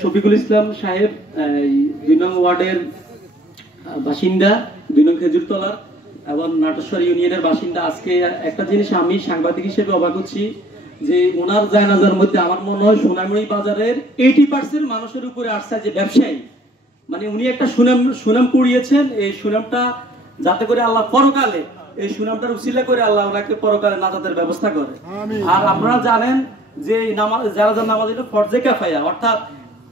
শফিকুল ইসলাম সাহেব ২ নং ওয়ার্ডের বাসিন্দা, ২ নং খেজুরতলার এবং নাটেশ্বর ইউনিয়নের বাসিন্দা। আজকে একটা জিনিস আমি সাংবাদিক হিসেবে অবাক হচ্ছি যে ওনার জানাজার মধ্যে আমার মনে হয় সোনামুড়ি বাজারের 80% মানুষের উপরে আসছে যে ব্যবসায়ী, মানে উনি একটা সুনাম কুড়িয়েছেন। এই সুনামটা যাতে করে আল্লাহ পরকালে এই সুনামটার উসিলা করে আল্লাহ ওনাকে পরকালে নাজাতের ব্যবস্থা করে। আর আপনারা জানেন যে জানাজার নামাজ হলো ফরজে কিফায়া, অর্থাৎ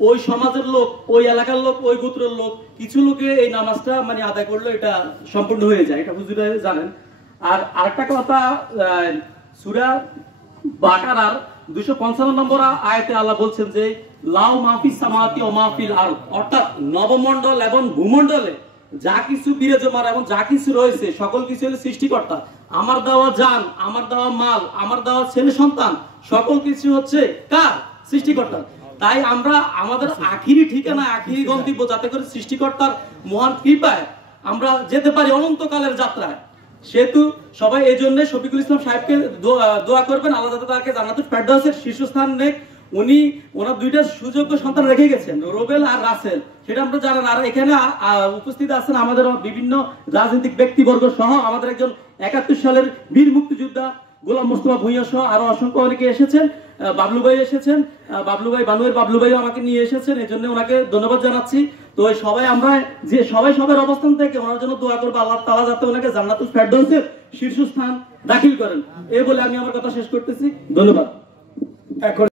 ওই সমাজের লোক, ওই এলাকার লোক, ওই গোত্রের লোক কিছু লোকে এই নামাজটা মানে আদায় করলে এটা সম্পূর্ণ হয়ে যায়, এটা হুজুরা জানেন। আর আরেকটা কথা, সূরা বাকারার 255 নম্বর আয়াতে আল্লাহ বলছেন যে লাউ মাফিস সামাওয়াতি ওয়া মাফিল আরদ, অর্থাৎ নবমণ্ডল এবং ভূমণ্ডলে যা কিছু বিরাজমান এবং যা কিছু রয়েছে সকল কিছু হলো সৃষ্টিকর্তা। আমার দেওয়া জান, আমার দেওয়া মাল, আমার দেওয়া ছেলে সন্তান সকল কিছু হচ্ছে কার? সৃষ্টিকর্তা। তাই আমরা আমাদের আখিরি ঠিকানা, আখিরি গন্তব্য যাতে করে সৃষ্টিকর্তার মহান কৃপায় আমরা যেতে পারি অনন্তকালের যাত্রায়, সেহেতু সবাই এই জন্য শফিকুল ইসলাম সাহেবকে দোয়া করবেন আল্লাহ যাতে তাকে জান্নাতুল ফেরদাউসের শীর্ষস্থান নেক। উনি ওনার 2টা সুযোগ্য সন্তান রেখে গেছেন, রোবেল আর রাসেল, সেটা আমরা জানেন। আর এখানে উপস্থিত আছেন আমাদের বিভিন্ন রাজনৈতিক ব্যক্তিবর্গ সহ আমাদের একজন 71 সালের বীর মুক্তিযোদ্ধা গোলাম মোস্তফা ভূঁইয়া সহ আরো অসংখ্য অনেকে এসেছেন। বাবলু ভাই এসেছেন, বাবলু ভাইও আমাকে নিয়ে এসেছেন, এই জন্য ওনাকে ধন্যবাদ জানাচ্ছি। তো সবাই আমরা যে সবার অবস্থান থেকে ওনার জন্য দোয়া করবো আল্লাহ তাআলা যাতে ওনাকে জান্নাতুল ফেরদাউসের শীর্ষস্থান দাখিল করেন, এই বলে আমি আমার কথা শেষ করতেছি। ধন্যবাদ।